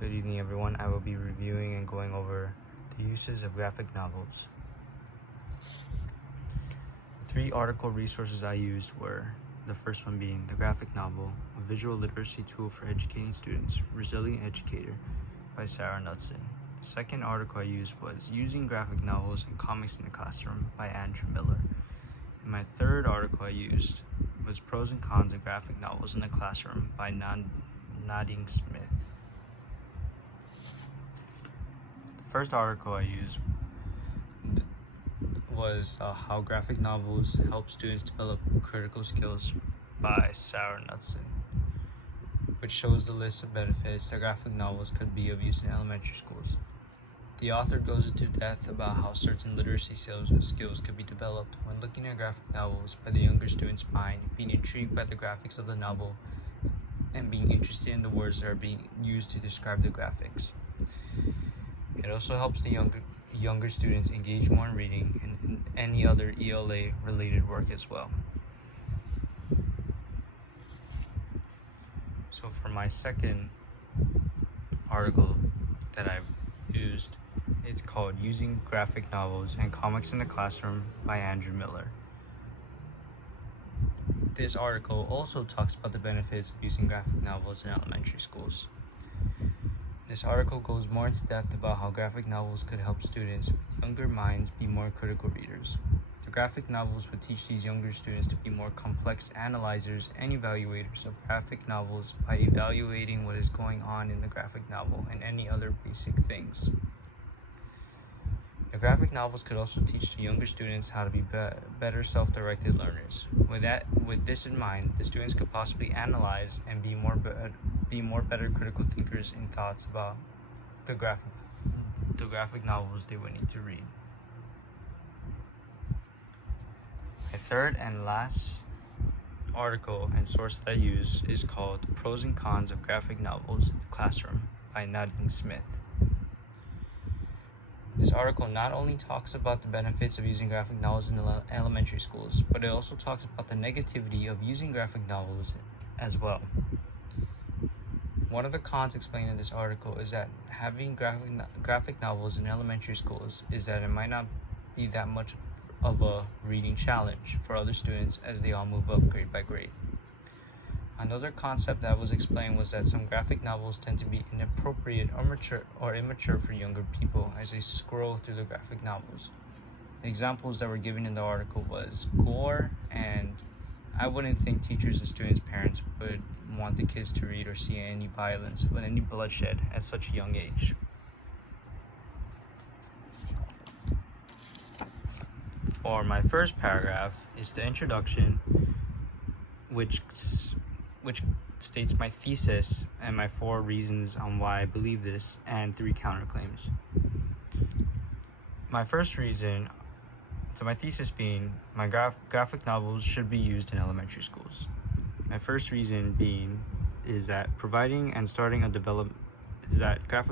Good evening, everyone. I will be reviewing and going over the uses of graphic novels. The 3 article resources I used were the first one being The Graphic Novel, a visual literacy tool for educating students, Resilient Educator by Sarah Knudsen. The second article I used was Using Graphic Novels and Comics in the Classroom by Andrew Miller. And my third article I used was Pros and Cons of Graphic Novels in the Classroom by Nadine Smith. The first article I used was How Graphic Novels Help Students Develop Critical Skills by Sarah Knudsen, which shows the list of benefits that graphic novels could be of use in elementary schools. The author goes into depth about how certain literacy skills could be developed when looking at graphic novels by the younger student's mind, being intrigued by the graphics of the novel, and being interested in the words that are being used to describe the graphics. It also helps the younger students engage more in reading and any other ELA related work as well. So for my second article that I've used, it's called Using Graphic Novels and Comics in the Classroom by Andrew Miller. This article also talks about the benefits of using graphic novels in elementary schools. This article goes more into depth about how graphic novels could help students with younger minds be more critical readers. The graphic novels would teach these younger students to be more complex analyzers and evaluators of graphic novels by evaluating what is going on in the graphic novel and any other basic things. The graphic novels could also teach the younger students how to be better self-directed learners. With this in mind, the students could possibly analyze and be more better critical thinkers in thoughts about the graphic novels they would need to read. My third and last article and source that I use is called Pros and Cons of Graphic Novels in the Classroom by Nadine Smith. This article not only talks about the benefits of using graphic novels in elementary schools, but it also talks about the negativity of using graphic novels as well. One of the cons explained in this article is that having graphic novels in elementary schools is that it might not be that much of a reading challenge for other students as they all move up grade by grade. Another concept that was explained was that some graphic novels tend to be inappropriate or immature for younger people as they scroll through the graphic novels. The examples that were given in the article was gore, and I wouldn't think teachers and students' parents would want the kids to read or see any violence or any bloodshed at such a young age. For my first paragraph is the introduction, which states my thesis and my 4 reasons on why I believe this and 3 counterclaims. My first reason to my thesis being my graphic novels should be used in elementary schools. My first reason being is that graphic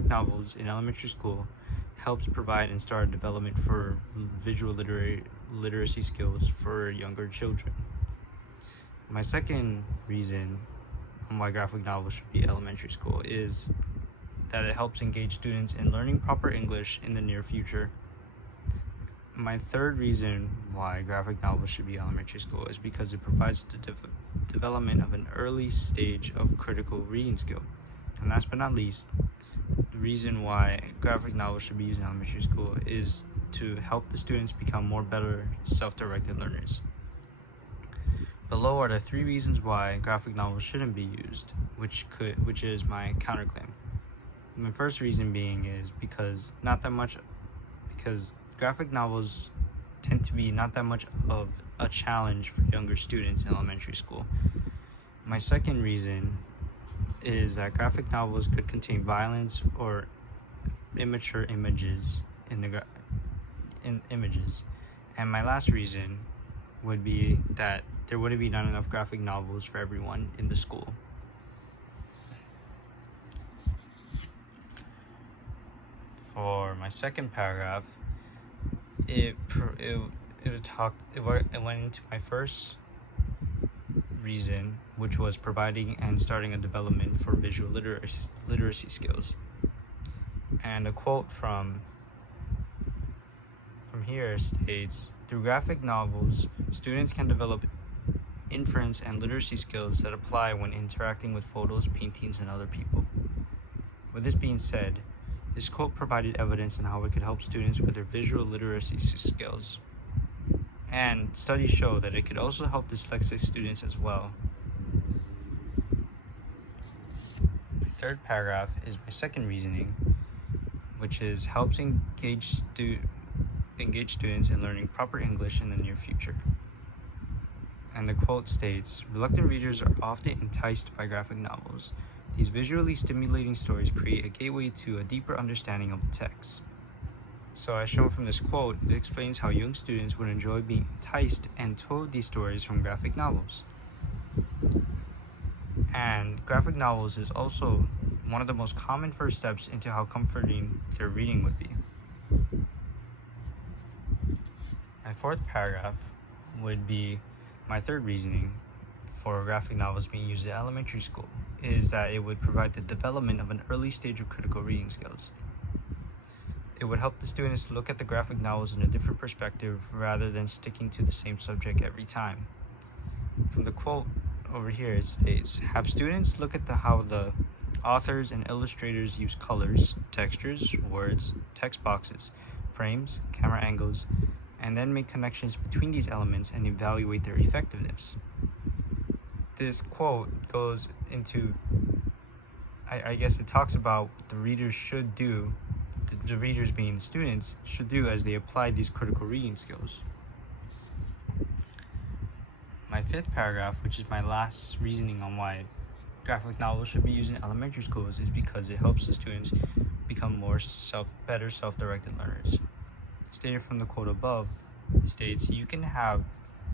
novels in elementary school helps provide and start development for visual literacy skills for younger children. My second reason on why graphic novels should be elementary school is that it helps engage students in learning proper English in the near future. My third reason why graphic novels should be elementary school is because it provides the development of an early stage of critical reading skill. And last but not least, the reason why graphic novels should be used in elementary school is to help the students become better self-directed learners. Below are the 3 reasons why graphic novels shouldn't be used, which is my counterclaim. My first reason being is because graphic novels tend to be not that much of a challenge for younger students in elementary school. My second reason is that graphic novels could contain violence or immature images in images. And my last reason would be that there wouldn't be not enough graphic novels for everyone in the school. For my second paragraph, it went into my first reason, which was providing and starting a development for visual literacy skills. And a quote from here states, "Through graphic novels, students can develop inference and literacy skills that apply when interacting with photos, paintings, and other people." With this being said, this quote provided evidence on how it could help students with their visual literacy skills. And studies show that it could also help dyslexic students as well. My third paragraph is my second reasoning, which is helps engage students in learning proper English in the near future. And the quote states, "Reluctant readers are often enticed by graphic novels. These visually stimulating stories create a gateway to a deeper understanding of the text." So as shown from this quote, it explains how young students would enjoy being enticed and told these stories from graphic novels. And graphic novels is also one of the most common first steps into how comforting their reading would be. My fourth paragraph would be my third reasoning for graphic novels being used at elementary school, is that it would provide the development of an early stage of critical reading skills. It would help the students look at the graphic novels in a different perspective rather than sticking to the same subject every time. From the quote over here, it states, "Have students look at how the authors and illustrators use colors, textures, words, text boxes, frames, camera angles, and then make connections between these elements and evaluate their effectiveness." This quote goes into, I guess it talks about what the readers should do, the readers being the students, should do as they apply these critical reading skills. My fifth paragraph, which is my last reasoning on why graphic novels should be used in elementary schools, is because it helps the students become better self-directed learners. Stated from the quote above, it states, "You can have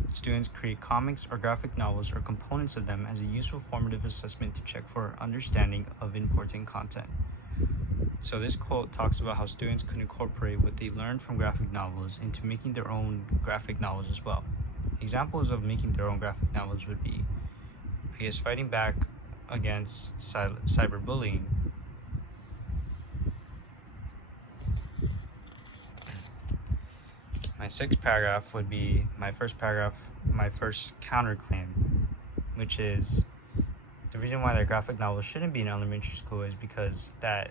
students create comics or graphic novels or components of them as a useful formative assessment to check for understanding of important content." So this quote talks about how students could incorporate what they learned from graphic novels into making their own graphic novels as well. Examples of making their own graphic novels would be, fighting back against cyberbullying. My sixth paragraph would be my first counterclaim, which is the reason why the graphic novel shouldn't be in elementary school is because it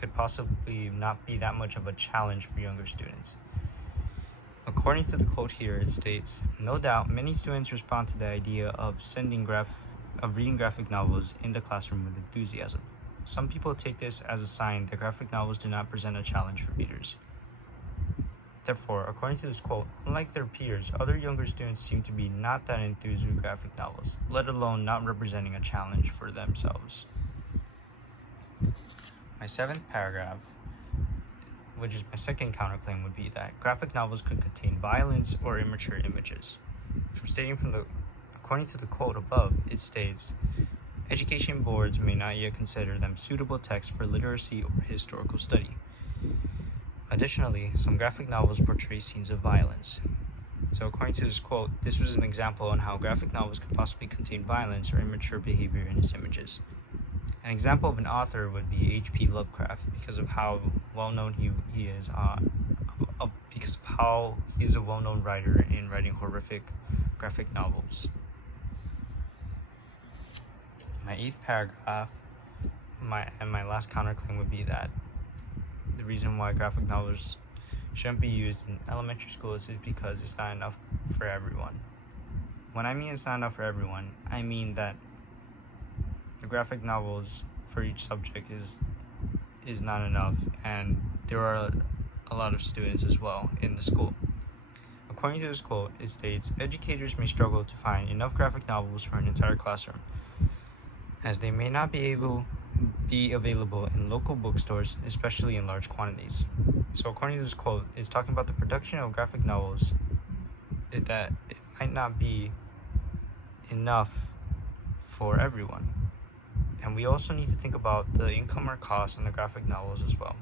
could possibly not be that much of a challenge for younger students. According to the quote here, it states, "No doubt, many students respond to the idea of reading graphic novels in the classroom with enthusiasm. Some people take this as a sign that graphic novels do not present a challenge for readers. Therefore, according to this quote, unlike their peers, other younger students seem to be not that enthused with graphic novels, let alone not representing a challenge for themselves." My seventh paragraph, which is my second counterclaim, would be that graphic novels could contain violence or immature images. According to the quote above, it states, "Education boards may not yet consider them suitable texts for literacy or historical study. Additionally, some graphic novels portray scenes of violence." So according to this quote, this was an example on how graphic novels could possibly contain violence or immature behavior in its images. An example of an author would be H.P. Lovecraft, because of how well-known he is, because of how he is a well-known writer in writing horrific graphic novels. My eighth paragraph, my last counterclaim would be that the reason why graphic novels shouldn't be used in elementary schools is because it's not enough for everyone. When I mean it's not enough for everyone, I mean that the graphic novels for each subject is not enough, and there are a lot of students as well in the school. According to this quote, it states, "Educators may struggle to find enough graphic novels for an entire classroom, as they may not be available in local bookstores, especially in large quantities." So according to this quote, it's talking about the production of graphic novels, that it might not be enough for everyone. And we also need to think about the income or cost on the graphic novels as well.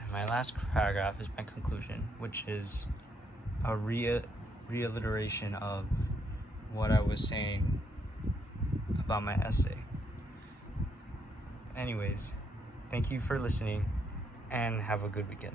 And my last paragraph is my conclusion, which is a reiteration of what I was saying about my essay. Anyways, thank you for listening and have a good weekend.